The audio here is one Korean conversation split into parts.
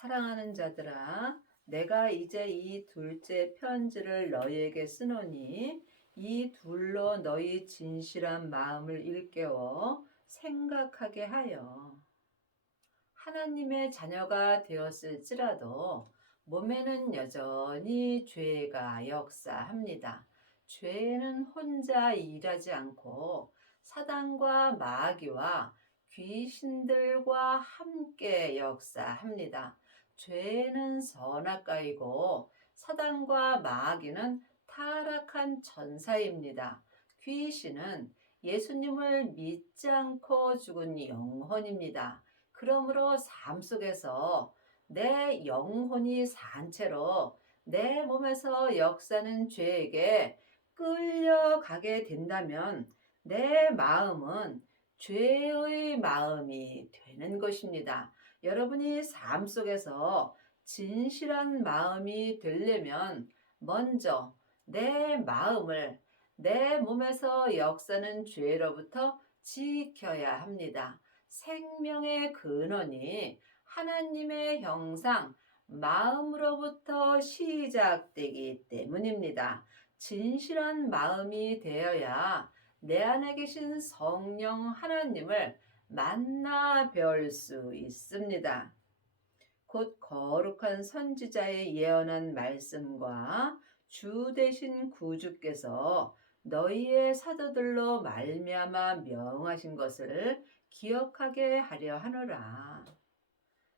사랑하는 자들아, 내가 이제 이 둘째 편지를 너희에게 쓰노니 이 둘로 너희 진실한 마음을 일깨워 생각하게 하여 하나님의 자녀가 되었을지라도 몸에는 여전히 죄가 역사합니다. 죄는 혼자 일하지 않고 사단과 마귀와 귀신들과 함께 역사합니다. 죄는 선악과이고 사단과 마귀는 타락한 천사입니다. 귀신은 예수님을 믿지 않고 죽은 영혼입니다. 그러므로 삶 속에서 내 영혼이 산 채로 내 몸에서 역사는 죄에게 끌려가게 된다면 내 마음은 죄의 마음이 되는 것입니다. 여러분이 삶 속에서 진실한 마음이 되려면 먼저 내 마음을 내 몸에서 역사는 죄로부터 지켜야 합니다. 생명의 근원이 하나님의 형상, 마음으로부터 시작되기 때문입니다. 진실한 마음이 되어야 내 안에 계신 성령 하나님을 만나 뵐 수 있습니다. 곧 거룩한 선지자의 예언한 말씀과 주 되신 구주께서 너희의 사도들로 말미암아 명하신 것을 기억하게 하려 하노라.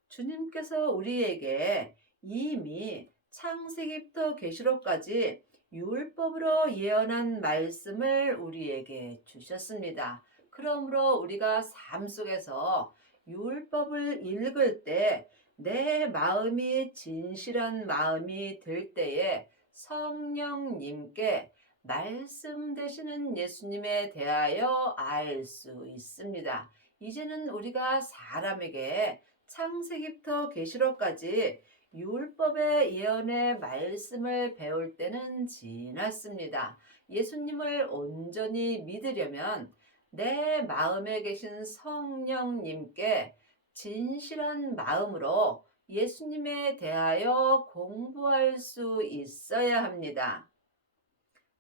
주님께서 우리에게 이미 창세기부터 계시록까지 율법으로 예언한 말씀을 우리에게 주셨습니다. 그러므로 우리가 삶 속에서 율법을 읽을 때 내 마음이 진실한 마음이 될 때에 성령님께 말씀 되시는 예수님에 대하여 알 수 있습니다. 이제는 우리가 사람에게 창세기부터 계시록까지 율법의 예언의 말씀을 배울 때는 지났습니다. 예수님을 온전히 믿으려면 내 마음에 계신 성령님께 진실한 마음으로 예수님에 대하여 공부할 수 있어야 합니다.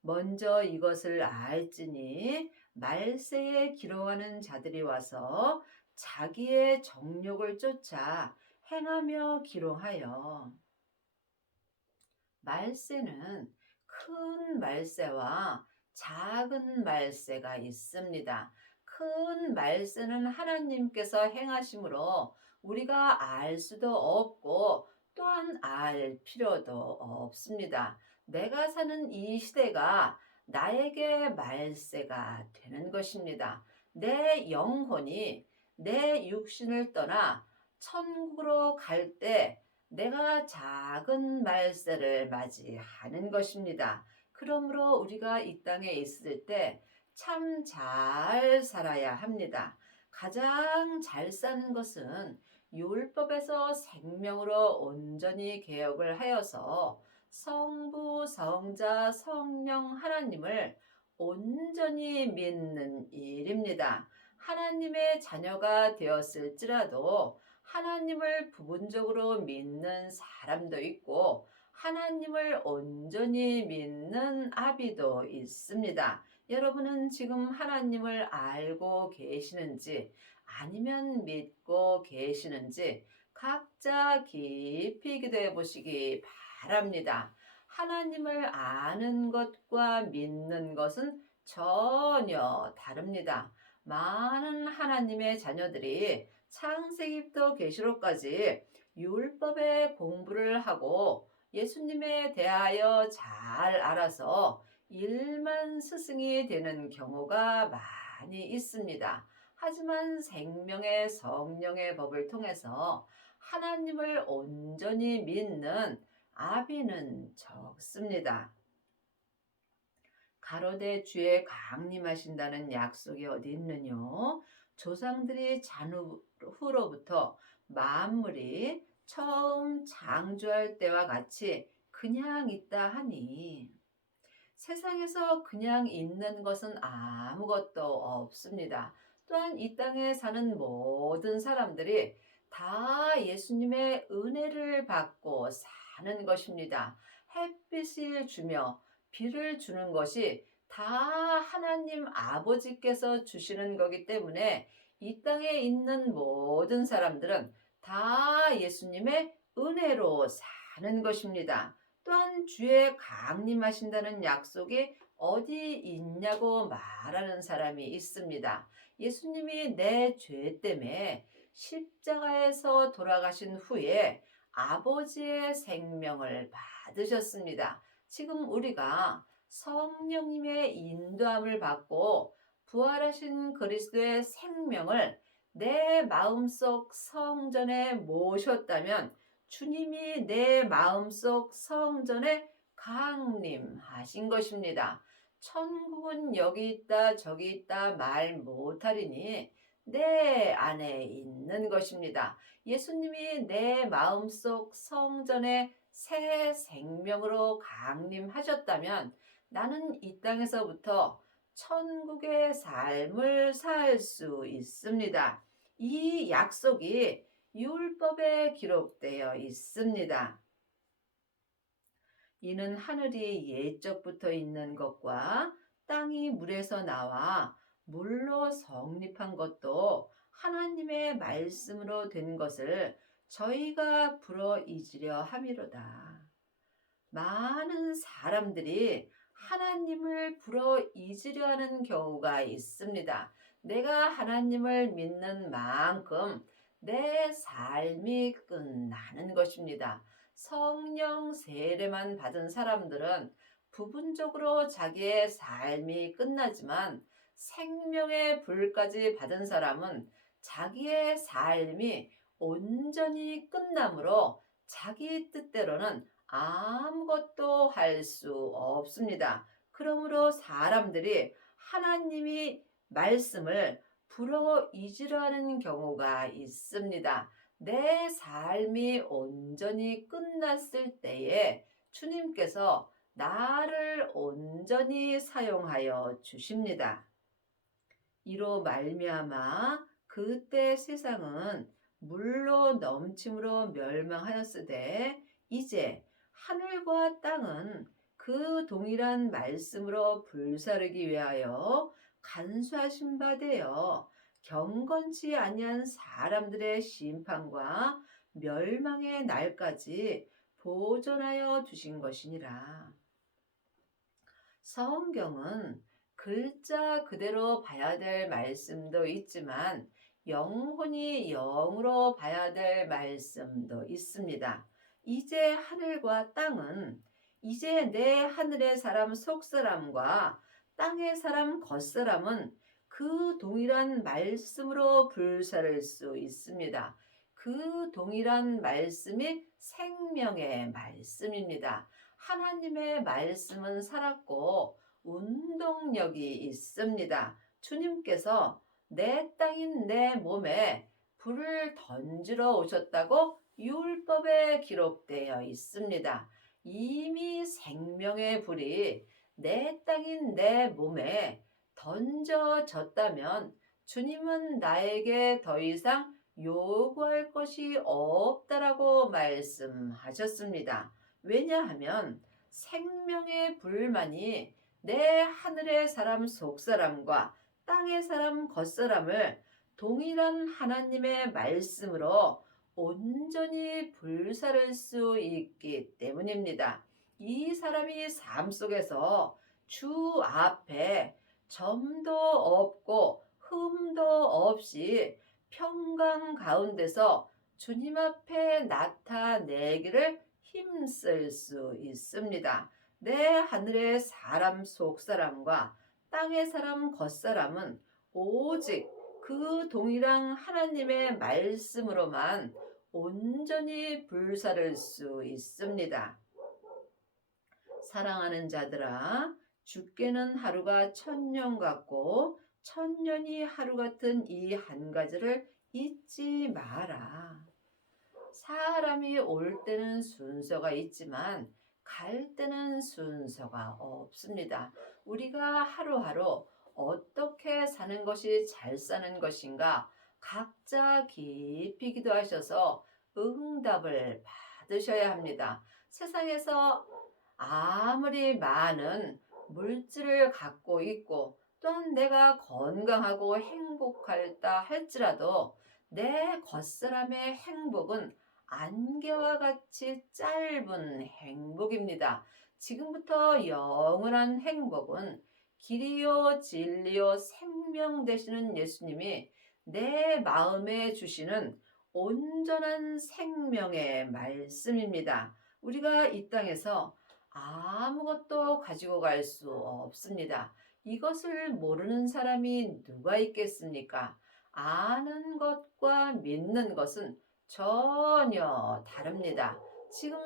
먼저 이것을 알지니 말세에 기록하는 자들이 와서 자기의 정욕을 쫓아 행하며 기록하여 말세는 큰 말세와 작은 말세가 있습니다. 큰 말세는 하나님께서 행하심으로 우리가 알 수도 없고 또한 알 필요도 없습니다. 내가 사는 이 시대가 나에게 말세가 되는 것입니다. 내 영혼이 내 육신을 떠나 천국으로 갈 때 내가 작은 말세를 맞이하는 것입니다. 그러므로 우리가 이 땅에 있을 때 참 잘 살아야 합니다. 가장 잘 사는 것은 율법에서 생명으로 온전히 개혁을 하여서 성부, 성자, 성령 하나님을 온전히 믿는 일입니다. 하나님의 자녀가 되었을지라도 하나님을 부분적으로 믿는 사람도 있고 하나님을 온전히 믿는 아비도 있습니다. 여러분은 지금 하나님을 알고 계시는지 아니면 믿고 계시는지 각자 깊이 기도해 보시기 바랍니다. 하나님을 아는 것과 믿는 것은 전혀 다릅니다. 많은 하나님의 자녀들이 창세기부터 계시록까지 율법의 공부를 하고 예수님에 대하여 잘 알아서 일만 스승이 되는 경우가 많이 있습니다. 하지만 생명의 성령의 법을 통해서 하나님을 온전히 믿는 아비는 적습니다. 가로되 주의 강림하신다는 약속이 어디 있느뇨? 조상들이 잔후로부터 만물이 처음 창조할 때와 같이 그냥 있다 하니 세상에서 그냥 있는 것은 아무것도 없습니다. 또한 이 땅에 사는 모든 사람들이 다 다 예수님의 은혜를 받고 사는 것입니다. 햇빛을 주며 비를 주는 것이 다 하나님 아버지께서 주시는 거기 때문에 이 땅에 있는 모든 사람들은 다 예수님의 은혜로 사는 것입니다. 또한 주의 강림하신다는 약속이 어디 있냐고 말하는 사람이 있습니다. 예수님이 내 죄 때문에 십자가에서 돌아가신 후에 아버지의 생명을 받으셨습니다. 지금 우리가 성령님의 인도함을 받고 부활하신 그리스도의 생명을 내 마음속 성전에 모셨다면 주님이 내 마음속 성전에 강림하신 것입니다. 천국은 여기 있다 저기 있다 말 못하리니 내 안에 있는 것입니다. 예수님이 내 마음속 성전에 새 생명으로 강림하셨다면 나는 이 땅에서부터 천국의 삶을 살 수 있습니다. 이 약속이 율법에 기록되어 있습니다. 이는 하늘이 예적부터 있는 것과 땅이 물에서 나와 물로 성립한 것도 하나님의 말씀으로 된 것을 저희가 불어 잊으려 함이로다. 많은 사람들이 하나님을 불어 잊으려 하는 경우가 있습니다. 내가 하나님을 믿는 만큼 내 삶이 끝나는 것입니다. 성령 세례만 받은 사람들은 부분적으로 자기의 삶이 끝나지만 생명의 불까지 받은 사람은 자기의 삶이 온전히 끝나므로 자기 뜻대로는 아무것도 할 수 없습니다. 그러므로 사람들이 하나님이 말씀을 불어 잊으려 하는 경우가 있습니다. 내 삶이 온전히 끝났을 때에 주님께서 나를 온전히 사용하여 주십니다. 이로 말미암아 그때 세상은 물로 넘침으로 멸망하였으되 이제 하늘과 땅은 그 동일한 말씀으로 불사르기 위하여 간수하신 바 되어 경건치 아니한 사람들의 심판과 멸망의 날까지 보존하여 두신 것이니라. 성경은 글자 그대로 봐야 될 말씀도 있지만 영혼이 영으로 봐야 될 말씀도 있습니다. 이제 하늘과 땅은 이제 내 하늘의 사람 속사람과 땅의 사람 겉사람은 그 동일한 말씀으로 불사를 수 있습니다. 그 동일한 말씀이 생명의 말씀입니다. 하나님의 말씀은 살았고 운동력이 있습니다. 주님께서 내 땅인 내 몸에 불을 던지러 오셨다고 율법에 기록되어 있습니다. 이미 생명의 불이 내 땅인 내 몸에 던져졌다면 주님은 나에게 더 이상 요구할 것이 없다라고 말씀하셨습니다. 왜냐하면 생명의 불만이 내 하늘의 사람 속사람과 땅의 사람 겉사람을 동일한 하나님의 말씀으로 온전히 불사를 수 있기 때문입니다. 이 사람이 삶 속에서 주 앞에 점도 없고 흠도 없이 평강 가운데서 주님 앞에 나타내기를 힘쓸 수 있습니다. 내 하늘의 사람 속사람과 땅의 사람 겉사람은 오직 그 동일한 하나님의 말씀으로만 온전히 불사를 수 있습니다. 사랑하는 자들아, 주께는 하루가 1000년 같고 1000년이 하루 같은 이 한 가지를 잊지 마라. 사람이 올 때는 순서가 있지만 갈 때는 순서가 없습니다. 우리가 하루하루 어떻게 사는 것이 잘 사는 것인가 각자 깊이 기도하셔서 응답을 받으셔야 합니다. 세상에서 아무리 많은 물질을 갖고 있고 또한 내가 건강하고 행복하다 할지라도 내 겉사람의 행복은 안개와 같이 짧은 행복입니다. 지금부터 영원한 행복은 길이요 진리요 생명 되시는 예수님이 내 마음에 주시는 온전한 생명의 말씀입니다. 우리가 이 땅에서 아무것도 가지고 갈 수 없습니다. 이것을 모르는 사람이 누가 있겠습니까? 아는 것과 믿는 것은 전혀 다릅니다. 지금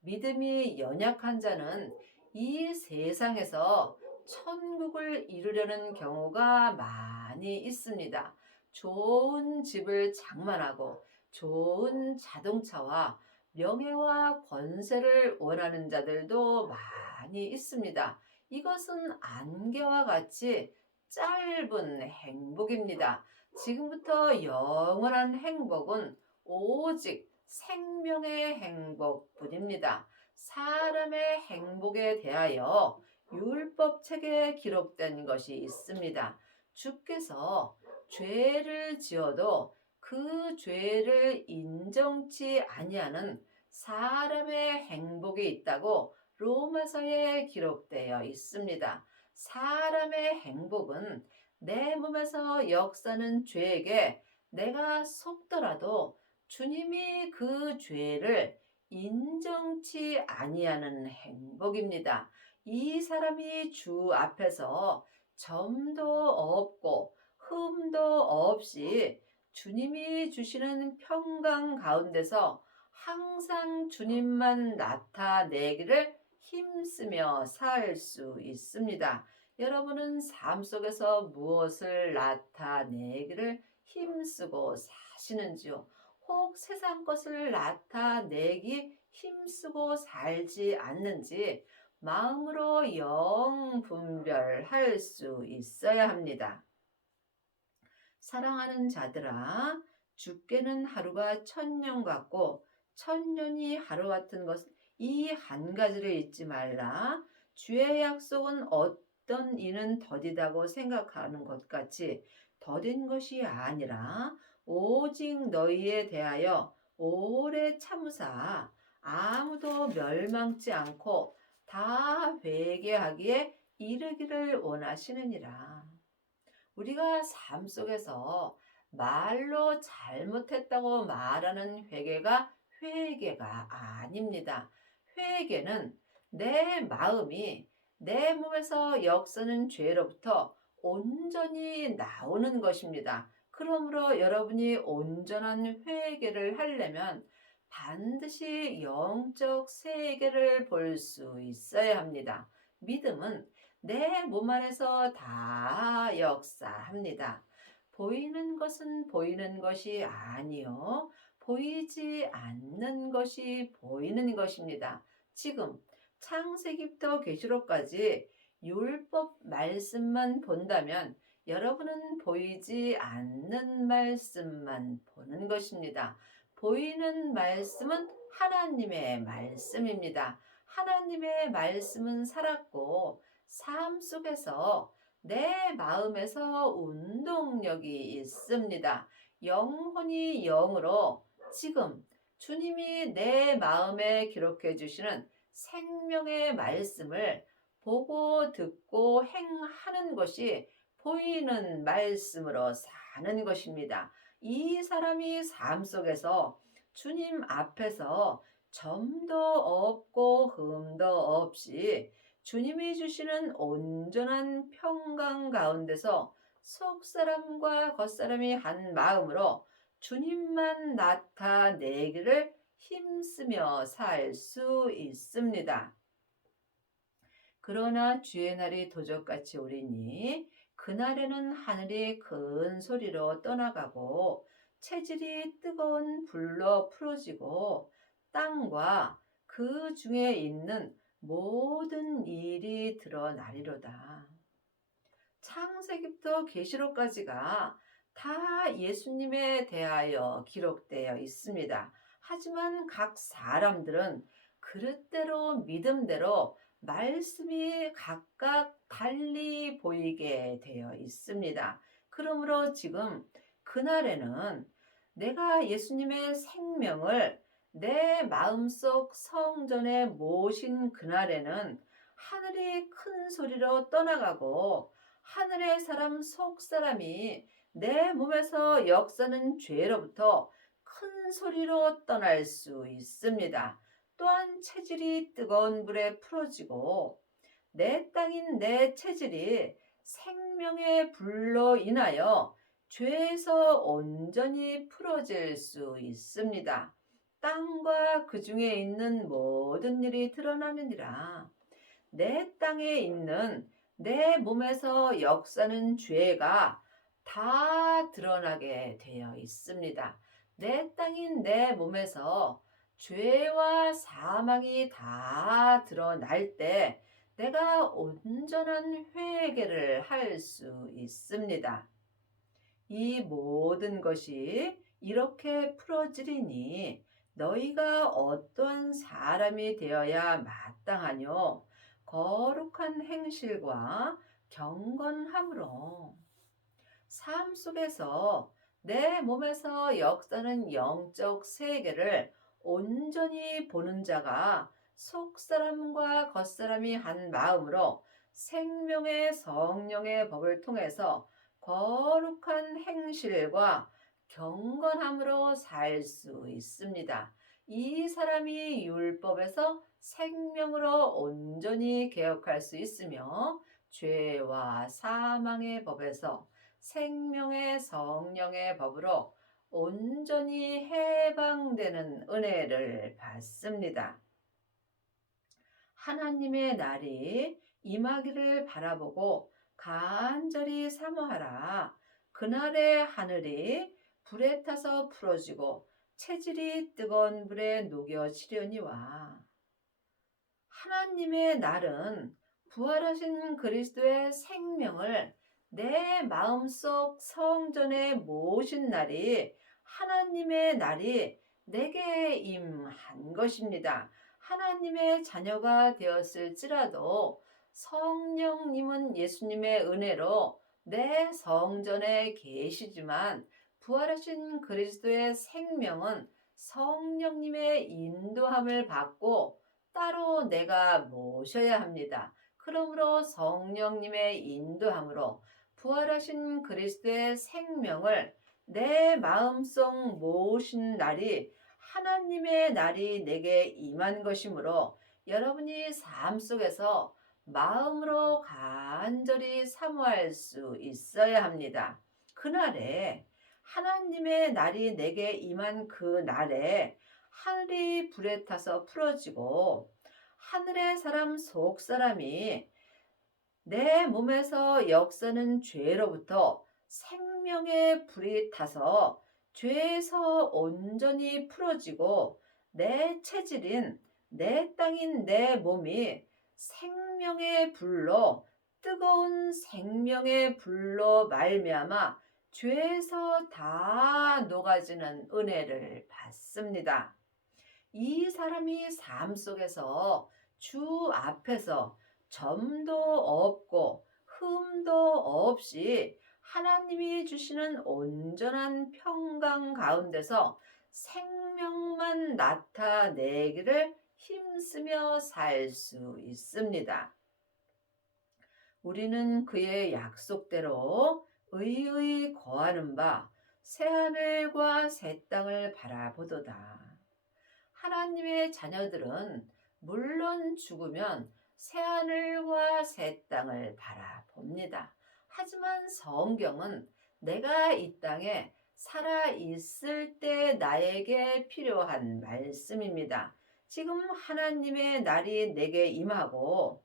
믿음이 연약한 자는 이 세상에서 천국을 이루려는 경우가 많이 있습니다. 좋은 집을 장만하고 좋은 자동차와 명예와 권세를 원하는 자들도 많이 있습니다. 이것은 안개와 같이 짧은 행복입니다. 지금부터 영원한 행복은 오직 생명의 행복뿐입니다. 사람의 행복에 대하여 율법책에 기록된 것이 있습니다. 주께서 죄를 지어도 그 죄를 인정치 아니하는 사람의 행복이 있다고 로마서에 기록되어 있습니다. 사람의 행복은 내 몸에서 역사는 죄에게 내가 속더라도 주님이 그 죄를 인정치 아니하는 행복입니다. 이 사람이 주 앞에서 점도 없고 흠도 없이 주님이 주시는 평강 가운데서 항상 주님만 나타내기를 힘쓰며 살 수 있습니다. 여러분은 삶 속에서 무엇을 나타내기를 힘쓰고 사시는지요? 혹 세상 것을 나타내기 힘쓰고 살지 않는지 마음으로 영 분별할 수 있어야 합니다. 사랑하는 자들아, 주께는 하루가 1000년 같고 1000년이 하루 같은 것은 이 한 가지를 잊지 말라. 주의 약속은 어떤 이는 더디다고 생각하는 것 같이 더딘 것이 아니라 오직 너희에 대하여 오래 참으사 아무도 멸망치 않고 다 회개하기에 이르기를 원하시느니라. 우리가 삶 속에서 말로 잘못했다고 말하는 회개가 아닙니다. 회개는 내 마음이 내 몸에서 역사는 죄로부터 온전히 나오는 것입니다. 그러므로 여러분이 온전한 회개를 하려면 반드시 영적 세계를 볼 수 있어야 합니다. 믿음은 내 몸 안에서 다 역사합니다. 보이는 것은 보이는 것이 아니요. 보이지 않는 것이 보이는 것입니다. 지금 창세기부터 계시록까지 율법 말씀만 본다면 여러분은 보이지 않는 말씀만 보는 것입니다. 보이는 말씀은 하나님의 말씀입니다. 하나님의 말씀은 살았고 삶 속에서 내 마음에서 운동력이 있습니다. 영혼이 영으로 지금 주님이 내 마음에 기록해 주시는 생명의 말씀을 보고 듣고 행하는 것이 보이는 말씀으로 사는 것입니다. 이 사람이 삶 속에서 주님 앞에서 점도 없고 흠도 없이 주님이 주시는 온전한 평강 가운데서 속사람과 겉사람이 한 마음으로 주님만 나타내기를 힘쓰며 살 수 있습니다. 그러나 주의 날이 도적같이 오리니 그날에는 하늘이 큰 소리로 떠나가고 체질이 뜨거운 불로 풀어지고 땅과 그 중에 있는 모든 일이 드러나리로다. 창세기부터 계시록까지가 다 예수님에 대하여 기록되어 있습니다. 하지만 각 사람들은 그릇대로 믿음대로 말씀이 각각 달리 보이게 되어 있습니다. 그러므로 지금 그날에는 내가 예수님의 생명을 내 마음속 성전에 모신 그날에는 하늘이 큰 소리로 떠나가고 하늘의 사람 속 사람이 내 몸에서 역사는 죄로부터 큰 소리로 떠날 수 있습니다. 또한 체질이 뜨거운 불에 풀어지고 내 땅인 내 체질이 생명의 불로 인하여 죄에서 온전히 풀어질 수 있습니다. 땅과 그 중에 있는 모든 일이 드러나느니라. 내 땅에 있는 내 몸에서 역사는 죄가 다 드러나게 되어 있습니다. 내 땅인 내 몸에서 죄와 사망이 다 드러날 때 내가 온전한 회개를 할 수 있습니다. 이 모든 것이 이렇게 풀어지리니 너희가 어떠한 사람이 되어야 마땅하뇨? 거룩한 행실과 경건함으로 삶 속에서 내 몸에서 역사는 영적 세계를 온전히 보는 자가 속사람과 겉사람이 한 마음으로 생명의 성령의 법을 통해서 거룩한 행실과 경건함으로 살 수 있습니다. 이 사람이 율법에서 생명으로 온전히 개혁할 수 있으며 죄와 사망의 법에서 생명의 성령의 법으로 온전히 해방되는 은혜를 받습니다. 하나님의 날이 임하기를 바라보고 간절히 사모하라. 그날의 하늘이 불에 타서 풀어지고 체질이 뜨거운 불에 녹여지려니와. 하나님의 날은 부활하신 그리스도의 생명을 내 마음속 성전에 모신 날이 하나님의 날이 내게 임한 것입니다. 하나님의 자녀가 되었을지라도 성령님은 예수님의 은혜로 내 성전에 계시지만 부활하신 그리스도의 생명은 성령님의 인도함을 받고 따로 내가 모셔야 합니다. 그러므로 성령님의 인도함으로 부활하신 그리스도의 생명을 내 마음속 모신 날이 하나님의 날이 내게 임한 것이므로 여러분이 삶 속에서 마음으로 간절히 사모할 수 있어야 합니다. 그날에 하나님의 날이 내게 임한 그 날에 하늘이 불에 타서 풀어지고 하늘의 사람 속 사람이 내 몸에서 역사는 죄로부터 생명의 불이 타서 죄에서 온전히 풀어지고 내 체질인 내 땅인 내 몸이 생명의 불로 뜨거운 생명의 불로 말미암아 죄에서 다 녹아지는 은혜를 받습니다. 이 사람이 삶 속에서 주 앞에서 점도 없고 흠도 없이 하나님이 주시는 온전한 평강 가운데서 생명만 나타내기를 힘쓰며 살 수 있습니다. 우리는 그의 약속대로 의의 거하는 바 새하늘과 새 땅을 바라보도다. 하나님의 자녀들은 물론 죽으면 새하늘과 새 땅을 바라봅니다. 하지만 성경은 내가 이 땅에 살아 있을 때 나에게 필요한 말씀입니다. 지금 하나님의 날이 내게 임하고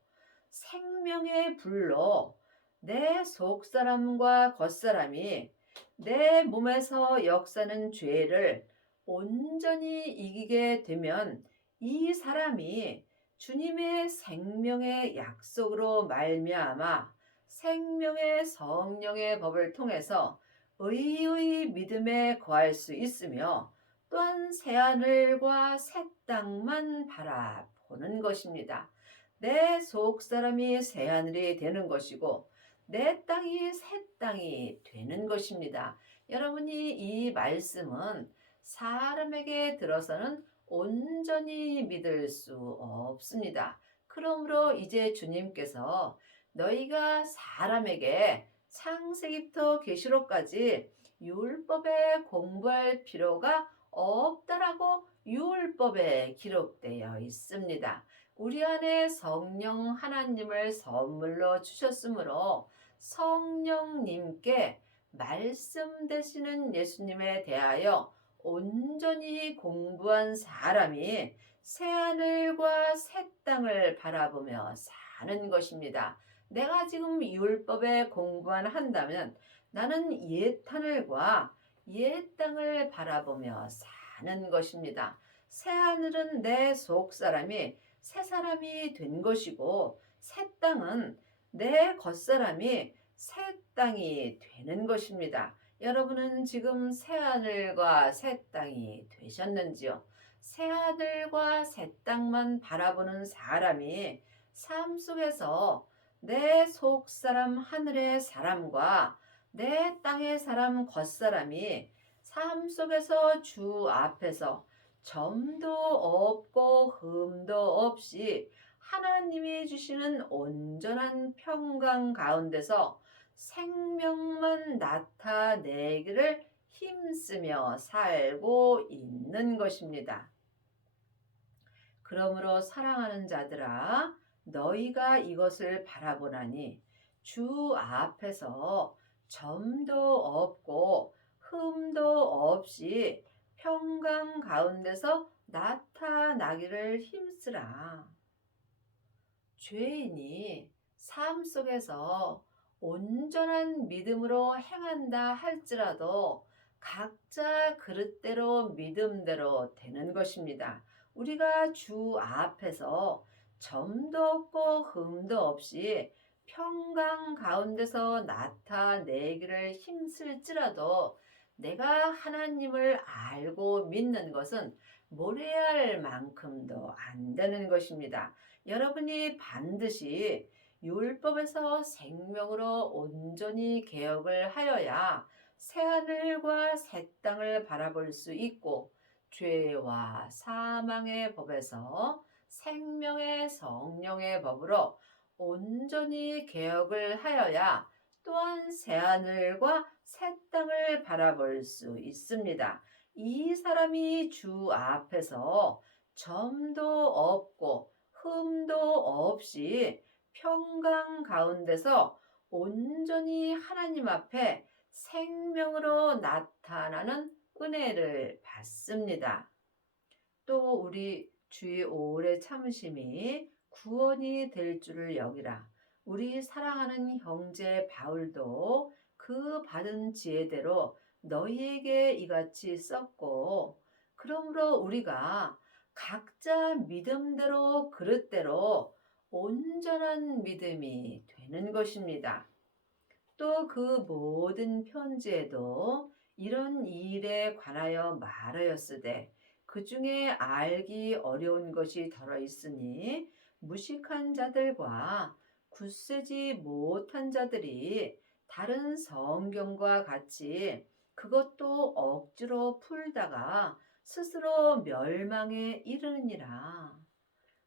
생명의 불로 내 속사람과 겉사람이 내 몸에서 역사는 죄를 온전히 이기게 되면 이 사람이 주님의 생명의 약속으로 말미암아 생명의 성령의 법을 통해서 의의 믿음에 거할 수 있으며 또한 새하늘과 새 땅만 바라보는 것입니다. 내 속사람이 새하늘이 되는 것이고 내 땅이 새 땅이 되는 것입니다. 여러분이 이 말씀은 사람에게 들어서는 온전히 믿을 수 없습니다. 그러므로 이제 주님께서 너희가 사람에게 창세기부터 계시록까지 율법에 공부할 필요가 없다라고 율법에 기록되어 있습니다. 우리 안에 성령 하나님을 선물로 주셨으므로 성령님께 말씀 되시는 예수님에 대하여 온전히 공부한 사람이 새하늘과 새 땅을 바라보며 사는 것입니다. 내가 지금 율법에 공부만 한다면 나는 옛 하늘과 옛 땅을 바라보며 사는 것입니다. 새 하늘은 내 속사람이 새 사람이 된 것이고 새 땅은 내 겉사람이 새 땅이 되는 것입니다. 여러분은 지금 새 하늘과 새 땅이 되셨는지요? 새 하늘과 새 땅만 바라보는 사람이 삶 속에서 내 속사람 하늘의 사람과 내 땅의 사람 겉사람이 삶 속에서 주 앞에서 점도 없고 흠도 없이 하나님이 주시는 온전한 평강 가운데서 생명만 나타내기를 힘쓰며 살고 있는 것입니다. 그러므로 사랑하는 자들아, 너희가 이것을 바라보나니 주 앞에서 점도 없고 흠도 없이 평강 가운데서 나타나기를 힘쓰라. 죄인이 삶 속에서 온전한 믿음으로 행한다 할지라도 각자 그릇대로 믿음대로 되는 것입니다. 우리가 주 앞에서 점도 없고 흠도 없이 평강 가운데서 나타내기를 힘쓸지라도 내가 하나님을 알고 믿는 것은 모래알 만큼도 안 되는 것입니다. 여러분이 반드시 율법에서 생명으로 온전히 개혁을 하여야 새하늘과 새 땅을 바라볼 수 있고 죄와 사망의 법에서 생명의 성령의 법으로 온전히 개혁을 하여야 또한 새하늘과 새 땅을 바라볼 수 있습니다. 이 사람이 주 앞에서 점도 없고 흠도 없이 평강 가운데서 온전히 하나님 앞에 생명으로 나타나는 은혜를 받습니다. 또 우리 주의 오래 참으심이 구원이 될 줄을 여기라. 우리 사랑하는 형제 바울도 그 받은 지혜대로 너희에게 이같이 썼고, 그러므로 우리가 각자 믿음대로 그릇대로 온전한 믿음이 되는 것입니다. 또 그 모든 편지에도 이런 일에 관하여 말하였으되 그 중에 알기 어려운 것이 들어 있으니 무식한 자들과 굳세지 못한 자들이 다른 성경과 같이 그것도 억지로 풀다가 스스로 멸망에 이르느니라.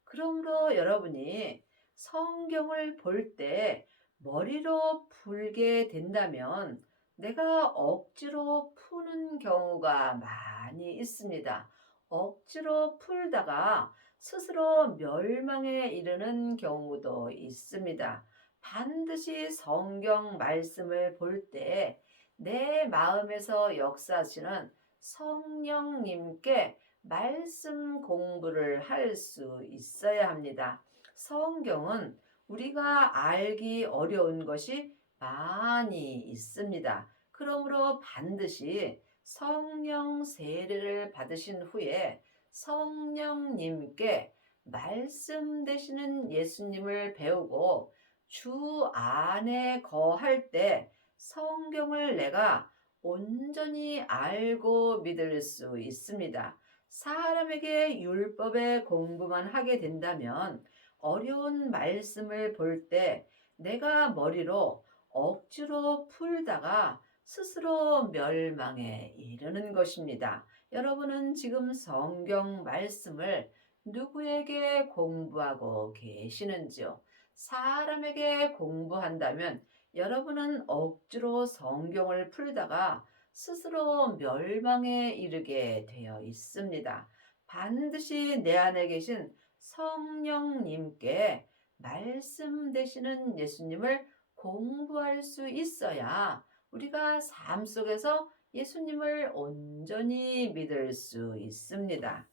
그러므로 여러분이 성경을 볼 때 머리로 풀게 된다면 내가 억지로 푸는 경우가 많이 있습니다. 억지로 풀다가 스스로 멸망에 이르는 경우도 있습니다. 반드시 성경 말씀을 볼 때 내 마음에서 역사하시는 성령님께 말씀 공부를 할 수 있어야 합니다. 성경은 우리가 알기 어려운 것이 많이 있습니다. 그러므로 반드시 성령 세례를 받으신 후에 성령님께 말씀 되시는 예수님을 배우고 주 안에 거할 때 성경을 내가 온전히 알고 믿을 수 있습니다. 사람에게 율법의 공부만 하게 된다면 어려운 말씀을 볼 때 내가 머리로 억지로 풀다가 스스로 멸망에 이르는 것입니다. 여러분은 지금 성경 말씀을 누구에게 공부하고 계시는지요? 사람에게 공부한다면 여러분은 억지로 성경을 풀다가 스스로 멸망에 이르게 되어 있습니다. 반드시 내 안에 계신 성령님께 말씀 되시는 예수님을 공부할 수 있어야 우리가 삶 속에서 예수님을 온전히 믿을 수 있습니다.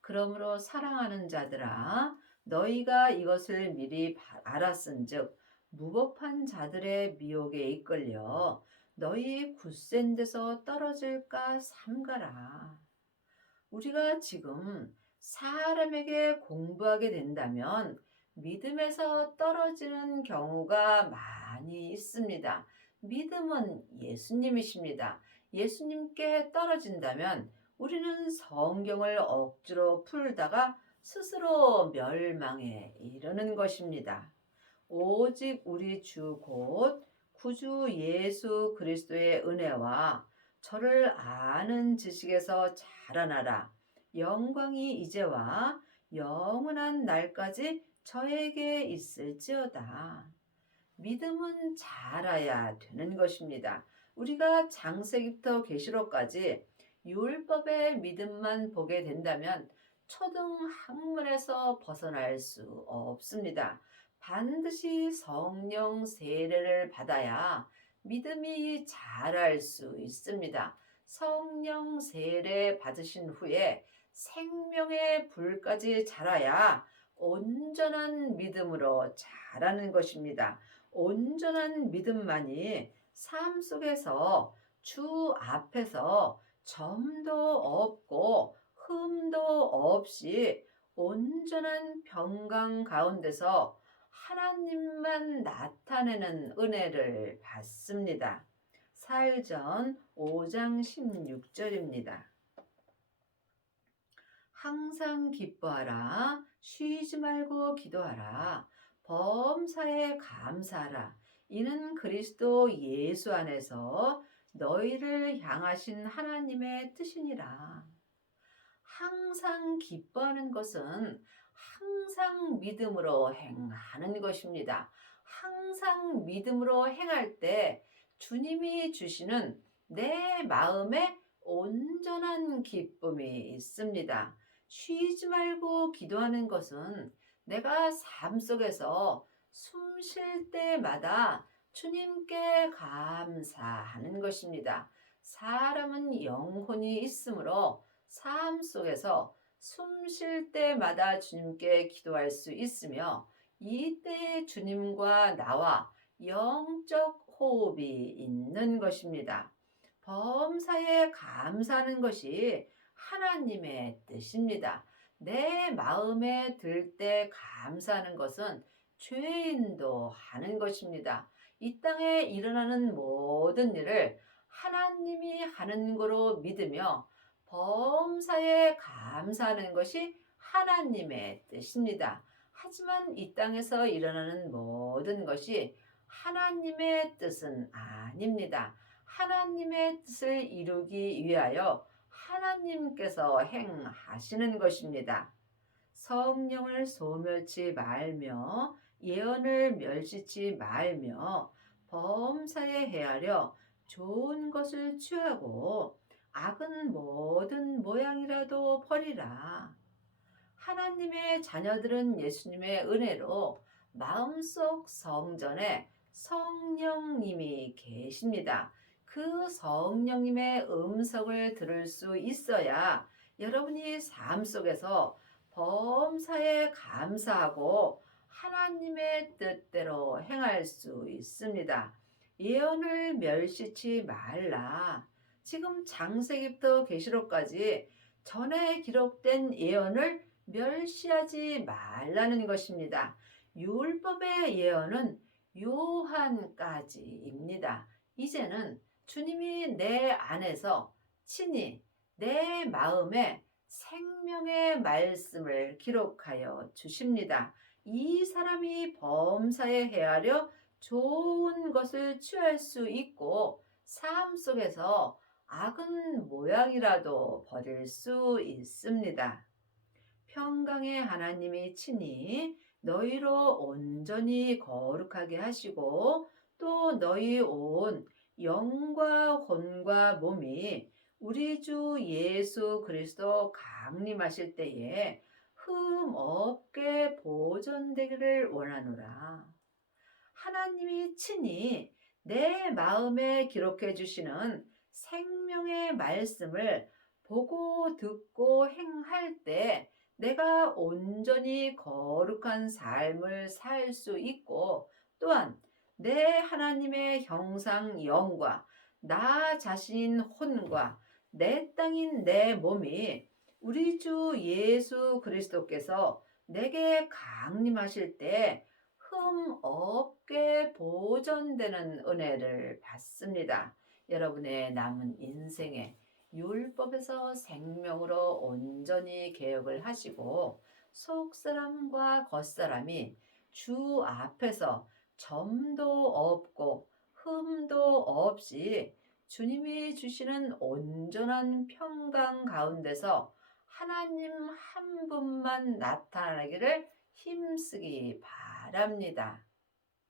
그러므로 사랑하는 자들아, 너희가 이것을 미리 알았은즉 무법한 자들의 미혹에 이끌려 너희 굳센 데서 떨어질까 삼가라. 우리가 지금 사람에게 공부하게 된다면 믿음에서 떨어지는 경우가 많이 있습니다. 믿음은 예수님이십니다. 예수님께 떨어진다면 우리는 성경을 억지로 풀다가 스스로 멸망에 이르는 것입니다. 오직 우리 주 곧 구주 예수 그리스도의 은혜와 저를 아는 지식에서 자라나라. 영광이 이제와 영원한 날까지 저에게 있을지어다. 믿음은 자라야 되는 것입니다. 우리가 창세기부터 계시록까지 율법의 믿음만 보게 된다면 초등 학문에서 벗어날 수 없습니다. 반드시 성령 세례를 받아야 믿음이 자랄 수 있습니다. 성령 세례 받으신 후에 생명의 불까지 자라야 온전한 믿음으로 자라는 것입니다. 온전한 믿음만이 삶 속에서 주 앞에서 점도 없고 흠도 없이 온전한 평강 가운데서 하나님만 나타내는 은혜를 받습니다. 사일전 5장 16절입니다. 항상 기뻐하라. 쉬지 말고 기도하라. 범사에 감사하라. 이는 그리스도 예수 안에서 너희를 향하신 하나님의 뜻이니라. 항상 기뻐하는 것은 항상 믿음으로 행하는 것입니다. 항상 믿음으로 행할 때 주님이 주시는 내 마음에 온전한 기쁨이 있습니다. 쉬지 말고 기도하는 것은 내가 삶 속에서 숨 쉴 때마다 주님께 감사하는 것입니다. 사람은 영혼이 있으므로 삶 속에서 숨 쉴 때마다 주님께 기도할 수 있으며 이때 주님과 나와 영적 호흡이 있는 것입니다. 범사에 감사하는 것이 하나님의 뜻입니다. 내 마음에 들 때 감사하는 것은 죄인도 하는 것입니다. 이 땅에 일어나는 모든 일을 하나님이 하는 거로 믿으며 범사에 감사하는 것이 하나님의 뜻입니다. 하지만 이 땅에서 일어나는 모든 것이 하나님의 뜻은 아닙니다. 하나님의 뜻을 이루기 위하여 하나님께서 행하시는 것입니다. 성령을 소멸치 말며 예언을 멸시치 말며 범사에 헤아려 좋은 것을 취하고 악은 모든 모양이라도 버리라. 하나님의 자녀들은 예수님의 은혜로 마음속 성전에 성령님이 계십니다. 그 성령님의 음성을 들을 수 있어야 여러분이 삶 속에서 범사에 감사하고 하나님의 뜻대로 행할 수 있습니다. 예언을 멸시치 말라. 지금 창세기부터 계시록까지 전에 기록된 예언을 멸시하지 말라는 것입니다. 율법의 예언은 요한까지입니다. 이제는 주님이 내 안에서 친히 내 마음에 생명의 말씀을 기록하여 주십니다. 이 사람이 범사에 헤아려 좋은 것을 취할 수 있고 삶 속에서 악은 모양이라도 버릴 수 있습니다. 평강의 하나님이 친히 너희로 온전히 거룩하게 하시고 또 너희 온 영과魂과 몸이 우리 주 예수 그리스도 강림하실 때에 흠 없게 보존되기를 원하노라. 하나님이 친히 내 마음에 기록해 주시는 생명의 말씀을 보고 듣고 행할 때 내가 온전히 거룩한 삶을 살 수 있고 또한 내 하나님의 형상 영과 나 자신인 혼과 내 땅인 내 몸이 우리 주 예수 그리스도께서 내게 강림하실 때 흠 없게 보존되는 은혜를 받습니다. 여러분의 남은 인생에 율법에서 생명으로 온전히 개혁을 하시고 속사람과 겉사람이 주 앞에서 점도 없고 흠도 없이 주님이 주시는 온전한 평강 가운데서 하나님 한 분만 나타나기를 힘쓰기 바랍니다.